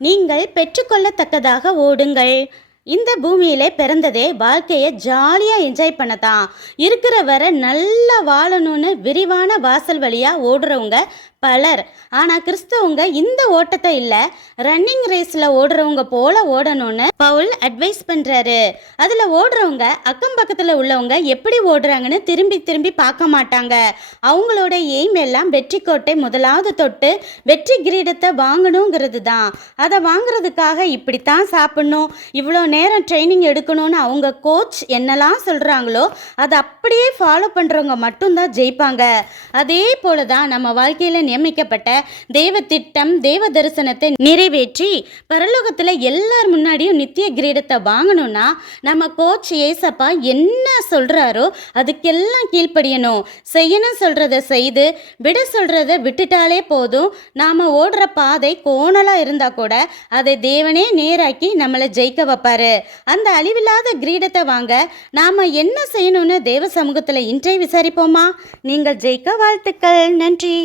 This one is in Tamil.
நீங்கள் பெற்றுக்கொள்ளத்தக்கதாக ஓடுங்கள். இந்த பூமியிலே பிறந்ததே வாழ்க்கையை ஜாலியாக என்ஜாய் பண்ணதான். இருக்கிற வரை நல்லா வாழணும்னு விரிவான வாசல் வழியாக ஓடுறவங்க பலர். ஆனால் கிறிஸ்தவங்க இந்த ஓட்டத்தை இல்லை, ரன்னிங் ரேஸில் ஓடுறவங்க போல ஓடணும்னு பவுல் அட்வைஸ் பண்ணுறாரு. அதில் ஓடுறவங்க அக்கம் பக்கத்தில் உள்ளவங்க எப்படி ஓடுறாங்கன்னு திரும்பி திரும்பி பார்க்க மாட்டாங்க. அவங்களோட எய்ம் எல்லாம் வெற்றி கோட்டை முதலாவது தொட்டு வெற்றி கிரீடத்தை வாங்கணுங்கிறது தான். அதை வாங்குறதுக்காக இப்படித்தான் சாப்பிடணும், இவ்வளோ நேரம் ட்ரைனிங் எடுக்கணும்னு அவங்க கோச் என்னெல்லாம் சொல்கிறாங்களோ அதை அப்படியே ஃபாலோ பண்ணுறவங்க மட்டும்தான் ஜெயிப்பாங்க. அதே போல தான் நம்ம வாழ்க்கையில் நியமிக்கப்பட்ட தேவ திட்டம், தேவ தரிசனத்தை நிறைவேற்றி பரலோகத்தில் எல்லார் முன்னாடியும் நித்திய கிரீடத்தை வாங்கணும்னா நம்ம கோச் ஏசப்பா என்ன சொல்கிறாரோ அதுக்கெல்லாம் கீழ்ப்படியணும். செய்யணும் சொல்கிறத செய்து விட சொல்கிறத விட்டுட்டாலே போதும். நாம் ஓடுற பாதை கோணலாக இருந்தால் கூட அதை தேவனே நேராக்கி நம்மளை ஜெயிக்க வைப்பாரு. அந்த அழிவில்லாத கிரீடத்தை வாங்க நாம் என்ன செய்யணும்னு தேவ சமூகத்தில் இன்றைய விசாரிப்போமா? நீங்கள் ஜெயிக்க வாழ்த்துக்கள். நன்றி.